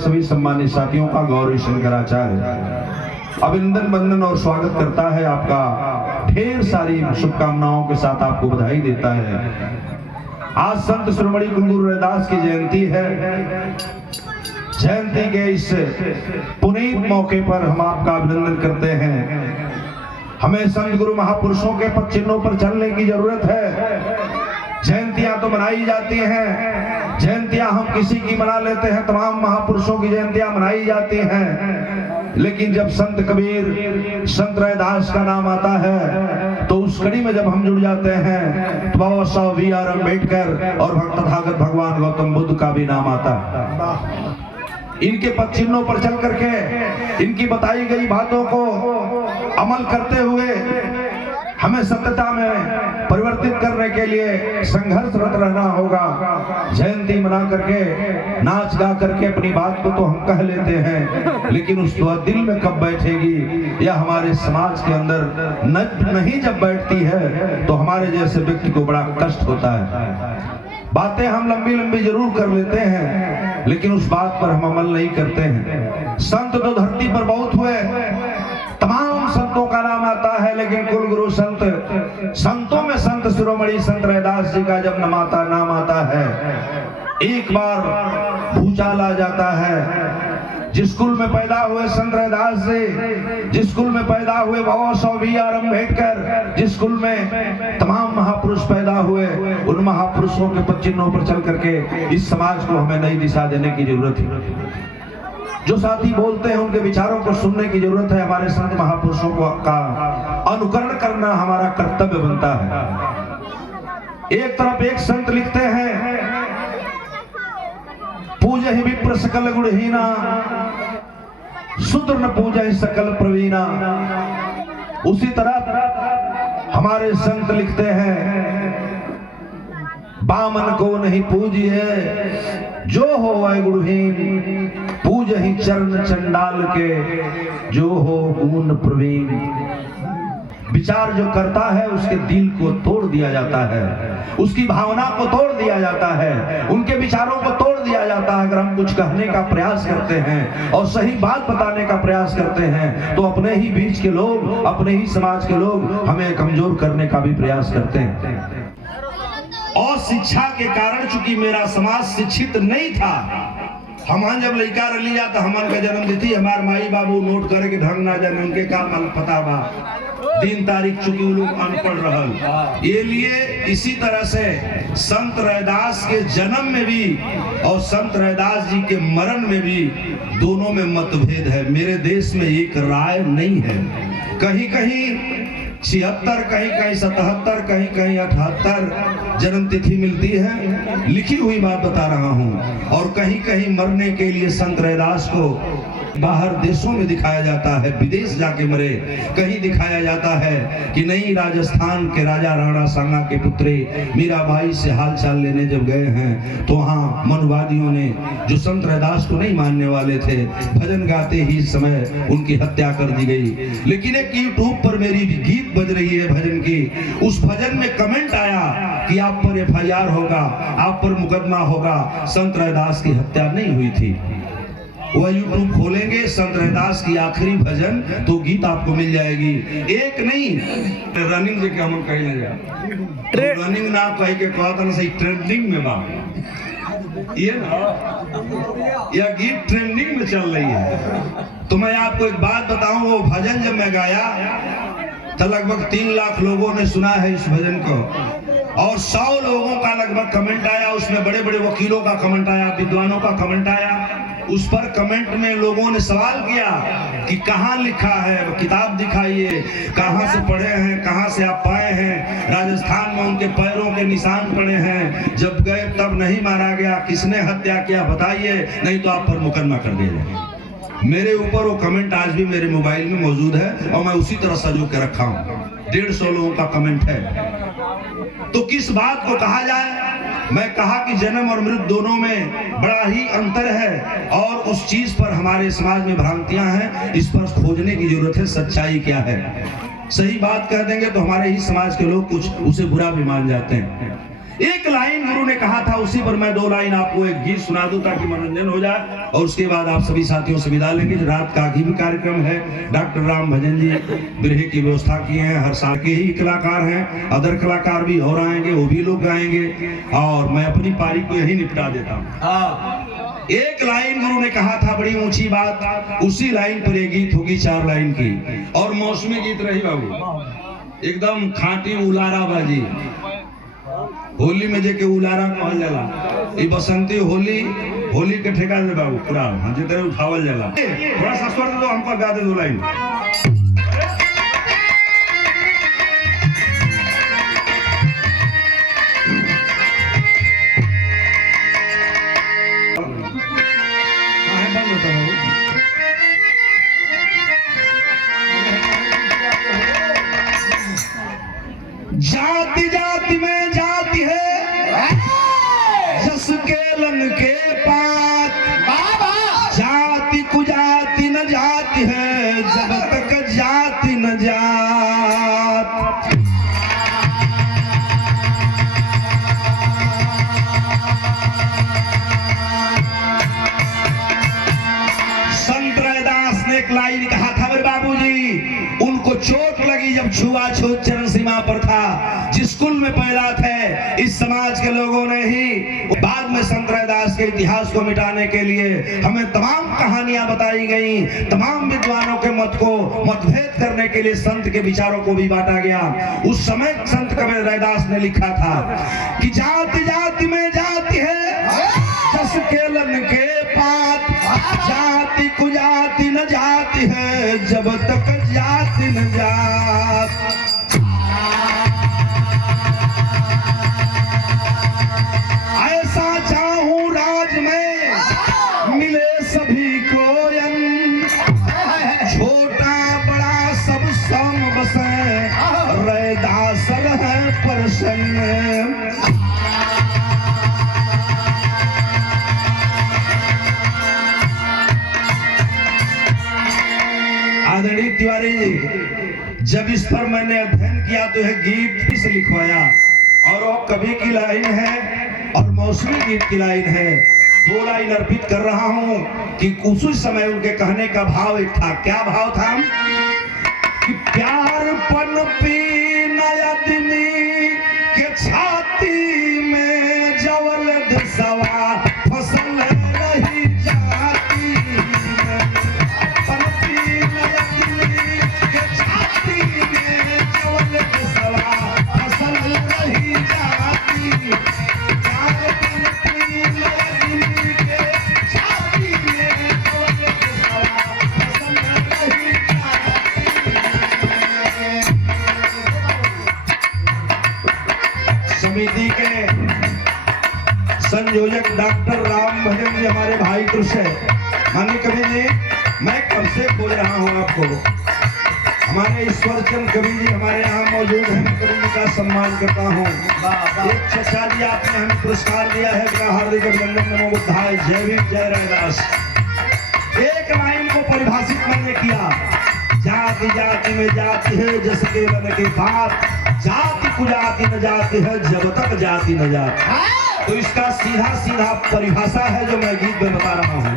सभी सम्मानित साथियों का गौरी शंकराचार्य अभिनंदन वंदन और स्वागत करता है। आपका ढेर सारी शुभकामनाओं के साथ आपको बधाई देता है। आज संत शिरोमणि कुलगुरु रविदास की जयंती है। जयंती के इस पुनीत मौके पर हम आपका अभिनंदन करते हैं। हमें संत गुरु महापुरुषों के पद चिन्हों पर चलने की जरूरत है। जयंतियां तो मनाई जाती हैं, जयंतियां हम किसी की मना लेते हैं, तमाम महापुरुषों की जयंतियां मनाई जाती हैं, लेकिन जब संत कबीर, संत रविदास का नाम आता है तो उस कड़ी में जब हम जुड़ जाते हैं तो बाबा साहब B.R. अम्बेडकर और तथागत भगवान गौतम बुद्ध का भी नाम आता है। इनके पद चिन्हों पर चल करके इनकी बताई गई बातों को अमल करते हुए हमें सत्यता में परिवर्तित करने के लिए संघर्षरत रहना होगा। जयंती मना करके, नाच गा करके अपनी बात को तो हम कह लेते हैं, लेकिन उस दिल में कब बैठेगी या हमारे समाज के अंदर नहीं जब बैठती है तो हमारे जैसे व्यक्ति को बड़ा कष्ट होता है। बातें हम लंबी लंबी जरूर कर लेते हैं, लेकिन उस बात पर हम अमल नहीं करते हैं। संत तो धरती पर बहुत हुए, तमाम संतों का नाम आता है, लेकिन कुलगुरु संतों में संत शिरोमणि संत रविदास जी का जब नाम आता है, एक बार भूचाल आ जाता है। जिस कुल में पैदा हुए संत रविदास जी, जिस कुल में पैदा हुए बाबा साहब B.R. अम्बेडकर, जिस कुल में तमाम महापुरुष पैदा हुए, उन महापुरुषों के पद चिन्हों पर चल करके इस समाज को हमें नई दिशा देने की जरूरत है। जो साथी बोलते हैं उनके विचारों को सुनने की जरूरत है। हमारे संत महापुरुषों का अनुकरण करना हमारा कर्तव्य बनता है। एक तरफ एक संत लिखते हैं, पूजहि ही विप्र सकल गुणहीना, शूद्र न पूजहि सकल प्रवीणा। उसी तरह हमारे संत लिखते हैं, बामन को नहीं पूजिए जो हो वह गुणहीन, पूज ही चरण चंडाल के जो हो गुण प्रवीण। विचार जो करता है उसके दिल को तोड़ दिया जाता है, उसकी भावना को तोड़ दिया जाता है, उनके विचारों को तोड़ दिया जाता है। अगर हम कुछ कहने का प्रयास करते हैं और सही बात बताने का प्रयास करते हैं तो अपने ही बीच के लोग, अपने ही समाज के लोग हमें कमजोर करने का भी प्रयास करते हैं। और शिक्षा के कारण चूंकि मेरा समाज शिक्षित नहीं था, हमान जब लड़का रली जा तो हमन का जन्म तिथि हमार माई बाबू नोट करे के ढंग ना जाने, उनके का पता बा दिन तारीख, चूंकि वो लोग अनपढ़ रहल। ये लिए इसी तरह से संत रविदास के जन्म में भी और संत रविदास जी के मरण में भी दोनों में मतभेद है। मेरे देश में एक राय नहीं है। कहीं कहीं 76, कहीं कहीं 77, कहीं कहीं 78 जन्म तिथि मिलती है, लिखी हुई बात बता रहा हूँ। और कहीं कहीं मरने के लिए संत रविदास को बाहर देशों में दिखाया जाता है, विदेश जाके मरे। कहीं दिखाया जाता है कि नहीं, राजस्थान के राजा राणा सांगा के पुत्री मीराबाई से हाल चाल लेने जब गए हैं तो वहाँ मनुवादियों ने, जो संत रविदास को नहीं मानने वाले थे, भजन गाते ही समय उनकी हत्या कर दी गई। लेकिन एक यूट्यूब पर मेरी गीत बज रही है भजन की, उस भजन में कमेंट आया कि आप पर FIR होगा, आप पर मुकदमा होगा। संत रविदास की हत्या नहीं हुई थी। वह यूट्यूब खोलेंगे, संत रविदास की आखिरी भजन तो गीत आपको मिल जाएगी। एक नहीं, रनिंग जे हम कहीं ना जा, रनिंग ना कह के कहता ना, सही ट्रेंडिंग में बा ये ना, या गीत ट्रेंडिंग में चल रही है। तो मैं आपको एक बात बताऊं, वो भजन जब मैं गाया तो लगभग 3 लाख लोगों ने सुना है इस भजन को, और 100 लोगों का लगभग कमेंट आया। उसमें बड़े बड़े वकीलों का कमेंट आया, विद्वानों का कमेंट आया। उस पर कमेंट में लोगों ने सवाल किया कि कहाँ लिखा है, किताब दिखाइए, कहाँ से पढ़े हैं, कहाँ से आप पाए हैं। राजस्थान में उनके पैरों के निशान पड़े हैं, जब गए तब नहीं मारा गया, किसने हत्या किया बताइए, नहीं तो आप पर मुकदमा कर दिया जाएगा। मेरे ऊपर वो कमेंट आज भी मेरे मोबाइल में मौजूद है और मैं उसी तरह सजो के रखा हूँ। 150 लोगों का कमेंट है। तो किस बात को कहा जाए? मैं कहा कि जन्म और मृत्यु दोनों में बड़ा ही अंतर है और उस चीज पर हमारे समाज में भ्रांतियां हैं, इस पर खोजने की जरूरत है। सच्चाई क्या है? सही बात कह देंगे तो हमारे ही समाज के लोग कुछ उसे बुरा भी मान जाते हैं। एक लाइन गुरु ने कहा था, उसी पर मैं 2 लाइन आपको एक गीत सुना दूं ताकि मनोरंजन हो जाए, और उसके बाद आप सभी साथियों से विदा लेंगे। रात का भी कार्यक्रम है, डॉक्टर राम भजन जी बिरहे की व्यवस्था किए हैं, हर साल के ही कलाकार हैं, अदर कलाकार भी और आएंगे, वो भी लोग गाएंगे, और मैं अपनी पारी को यही निपटा देता हूँ। एक लाइन गुरु ने कहा था, बड़ी ऊंची बात, उसी लाइन पर एक गीत होगी 4 लाइन की, और मौसमी गीत रही बाबू, एकदम खाटी उलारा बाजी। होली में जे के उलारा कहल जाला, ई बसंती होली के ठेका दे बाबू पूरा, हाँ जितने उठावल जाला। थोड़ा सा स्वर दे दो हमको, गा दे 2 लाइन। जाति जाति में जाति है, जस केलन के पात, जाति कुजाति न जाति है, जब तक जाति न जात। संत रैदास ने एक लाइन कहा था मेरे बाबूजी, उनको चोट लगी जब छुआछूत चरण सीमा पर था, जिस कुल में पैदा थे इस समाज के लोगों ने ही बाद में संत रैदास के इतिहास को मिटाने के लिए हमें तमाम कहानियां बताई गई, तमाम विद्वानों के मत को मतभेद करने के लिए संत के विचारों को भी बांटा गया। उस समय संत कबीर रैदास ने लिखा था कि जाति जाति में जाति है, जस केलन के पात, जाति कुजाति न जाति है, जब तक जाति न जात। ऐसा चाहूं राज में मिले सभी को यन, छोटा बड़ा सब सम बसे, रैदास है प्रसन्न। आदरणीय तिवारी जी, जब इस पर मैंने अध्ययन किया तो यह गीत से लिखवाया, और वो कवि की लाइन है और मौसमी गीत की लाइन है। 2 लाइन अर्पित कर रहा हूं कि उसी समय उनके कहने का भाव एक था। क्या भाव था कि प्यार पनपी नयदनी के छाती में, जवल धसवा फसल रही जाती में, पनपी नयदनी के छाती में, जवल धसवा फसल रही जाती। प्यार पनपी नयदनी के छाती में, जवल धसवा फसल रही जाती। समिति के संयोजक डॉक्टर राम भजन जी हमारे भाई कृष्ण है। माननीय कवि जी, मैं कब से खोज रहा हूँ आपको, हमारे ईश्वर चंद कवि जी हमारे यहाँ मौजूद हैं, मैं कवि जी का सम्मान करता हूँ। एक चचा जी आपने हमें पुरस्कार दिया है, का हार्दिक अभिनंदन। नमो बुद्धाय, जय भीम, जय रैदास। एक लाइन को परिभाषित मैंने किया, जाति जाति में जाति है, जस केलन के बात, जाति कुजाति न जाति है, जब तक जाति न जाति। तो इसका सीधा सीधा परिभाषा है जो मैं गीत में बता रहा हूँ।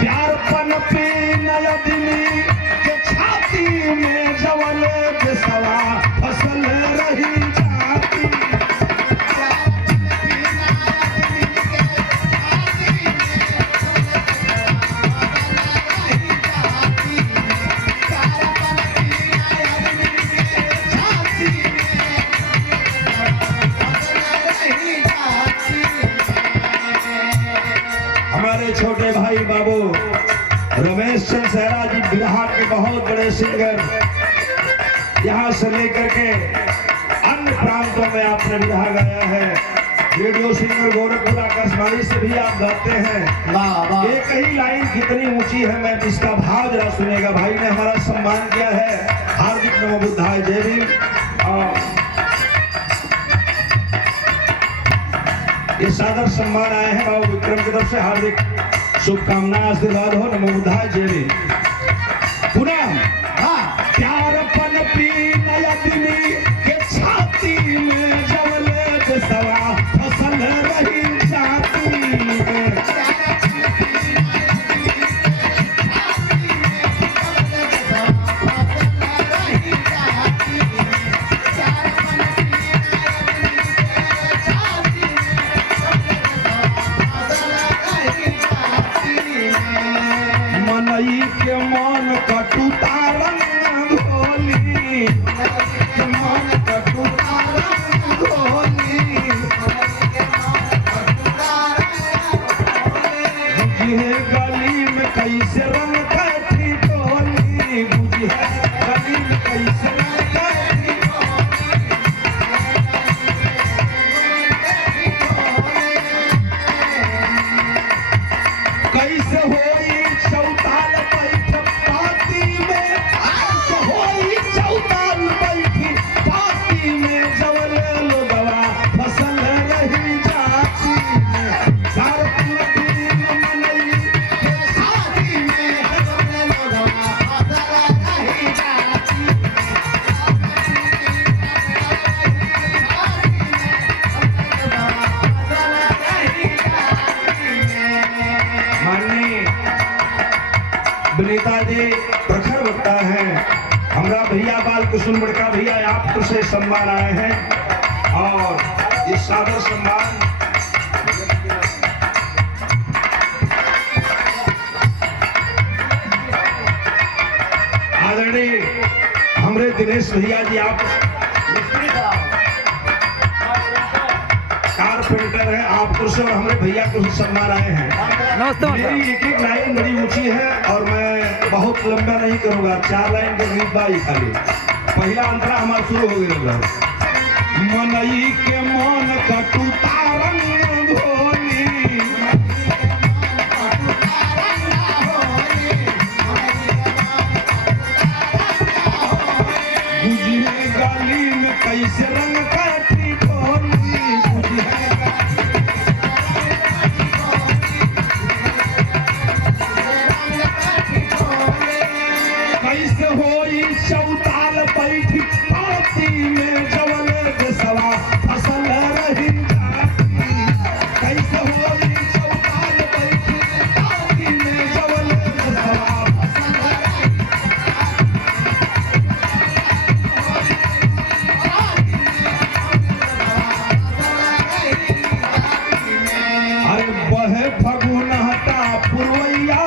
प्यार पनपी नयदनी के छाती में, जवल धसवा फसल रही जाती। हमारे छोटे भाई बाबू रमेश चंद सहरा जी बिहार के बहुत बड़े सिंगर, यहाँ से लेकर के अन्य प्रांतों में आपने बिरहा गाया है। रेडियो सिंगर गोरखपुर आकाशवाणी से भी आप गाते हैं। एक ही लाइन कितनी ऊंची है, मैं इसका भाव जरा सुनेगा। भाई ने हमारा सम्मान किया है, हार्दिक नमो बुद्धाय, जय भीम। ये सादर सम्मान आए हैं बाबू विक्रम की तरफ से, हार्दिक शुभकामनाएं, आशीर्वाद हो। नमो बुद्धाय, जय भीम। पुनः प्यार पनपी नयदनी के छाती में, जवल धसवा मनई के मन कटुता रंग घोली, मन कटुता रंग घोली, बुझे गली में कैसे रंग कैठी टोली, बुझे गली में कैसे रंग कैठी कैसे होई चौताल बैठ पाती में, कैसे होई चौताल बैठ पाती में, जवले लोगवा फसल रही जाती में, सार दिन मनई के शादी में, जवले लोगवा फसल रही जाती माननीय विनीता जी प्रखर वक्ता है। हमारा भैया बाल कुसुम बड़का भैया आपको से सम्मान आए हैं और इस सादर सम्मान आदरणीय हमारे दिनेश भैया जी आप कारपेंटर है, आपको से और हमारे भैया को सम्मान आए हैं। मेरी एक एक लाइन बड़ी ऊंची है और मैं बहुत लंबा नहीं करूंगा, 4 लाइन के गीत बाई खाली। पहला अंतरा हमारा शुरू हो गया। मनई के मन कटुता रंग घोली, बुझे गली में कैसे रंग कैठी टोली, बुझे कैसे होई चौताल बैठी पाती में, जवले देशवा फसल रही जाती, कैसे होई चौताल बैठी पाती में, जवले देशवा फसल रही अरे बहे फगुन हटा पुरवैया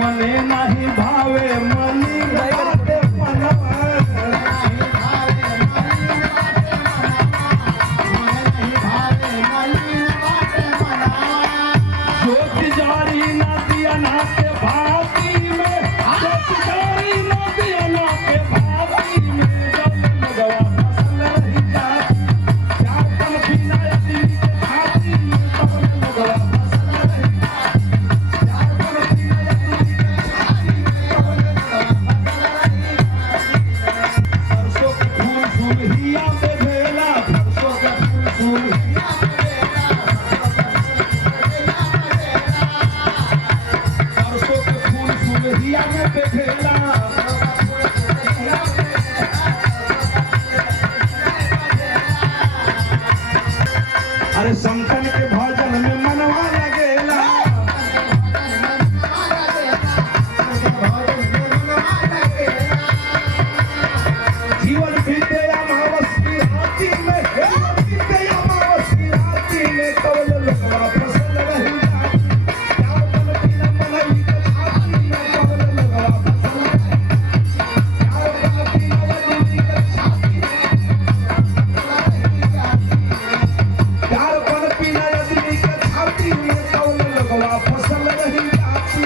मने नहीं भावे मनी बाटे मनवा, ज्योति जारी न दिया ना के भाती में, ज्योति जारी न दिया ना के भाती में, जब लगवा फसल रही जाती, चार पल बिना यदि के भाती में, तब लगवा फसल रही जाती, चार पल बिना यदि सरसों के फूल सुनहिया पे भेला, सरसों के फूल सुनहिया सरसों के फूल सुनहिया में पे भेला, अरे शंकर के भजन में मनवा लगेला, जीवन बीते अमावस्या राति में, बीते अमावस्या राति में, कवल लगवा फसल रही जाती, चार पल बिना मनई के छाती में, कवल लगवा फसल रही, चार पल बिना यदि के छाती में, चार पल बिना यदि के छाती में, कवल लगवा फसल रही जाती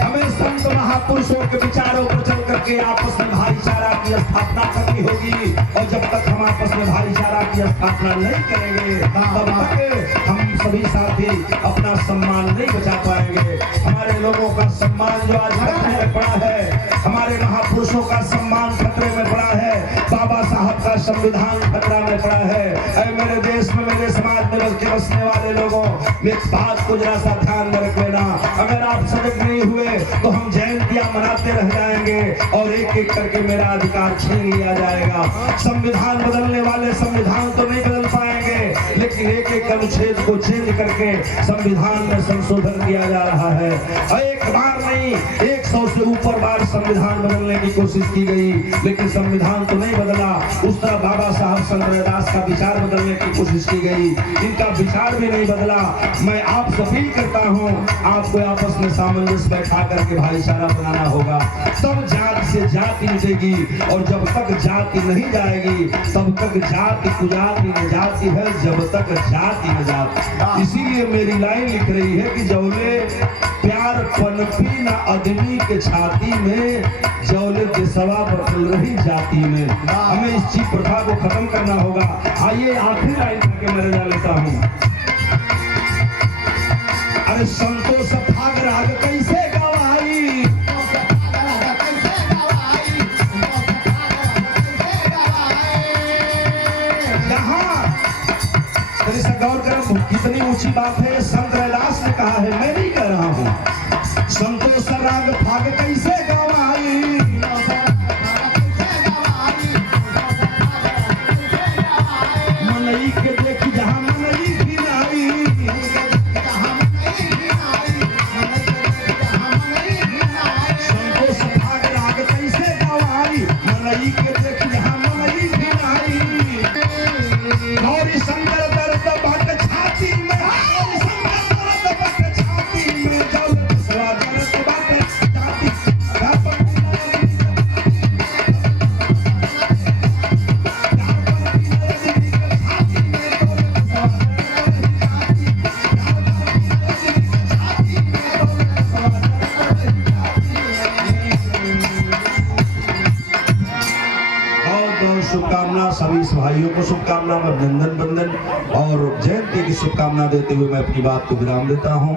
हमें संत महापुरुषों के विचारों पर चल करके आपस में भाईचारा की स्थापना करनी होगी, और जब तक हम आपस में भाईचारा की स्थापना नहीं करेंगे तब तक हम सभी साथी अपना सम्मान नहीं बचा पाएंगे। हमारे लोगों का सम्मान जो आज खतरे में पड़ा है, हमारे महापुरुषों का सम्मान खतरे में पड़ा है, बाबा साहब का संविधान खतरा में पड़ा है। अरे मेरे देश में, मेरे समाज में बसने वाले लोगों, मेरी बात को जरा सा ध्यान में रख लेना। अगर आप सजग नहीं हुए तो हम जयंतियां मनाते रह जाएंगे और एक एक करके मेरा अधिकार छीन लिया जाएगा। संविधान बदलने वाले संविधान तो नहीं बदल पाएंगे, लेकिन एक एक अनुच्छेद को चेंज करके संविधान में संशोधन किया जा रहा है। एक बार नहीं, 100 से ऊपर बार संविधान बदलने की कोशिश की गई, लेकिन संविधान तो नहीं बदला। उस तरह बाबा साहब संत रैदास का विचार बदलने की कोशिश की गई, इनका विचार भी नहीं बदला। मैं आपसे अपील करता हूं, आपको आपस में सामंजस्य बैठा करके भाईचारा बनाना होगा, तब जाति से जाति मिटेगी। और जब तक जाति नहीं जाएगी तब तक जाति कुजाति न जाति है, जब तक जाति न जाति। इसीलिए मेरी लाइन लिख रही है कि जौले प्यार पनपी ना आदमी के छाती में, जौले देशवा बदल रही जाति में। हमें इस चीज प्रथा को खत्म करना होगा। आइए आखिरी लाइन करके मैं रजा लेता हूँ। अरे संतोष भाग राग कैसे गवाई, गौर करो कितनी ऊंची बात है। संत रैदास ने कहा है, मैं नहीं कह रहा हूं। संतोष राग भाग कैसे गवाई, मनई के देखी जहां मनई की नाई, संतोष भाग राग कैसे गवाई, मनई के देखी जहां मनई की नाई। गौरी शंकर शुभकामना, सभी भाइयों को शुभकामना, अभिनंदन, वंदन और जयंती की शुभकामना देते हुए मैं अपनी बात को विराम देता हूं।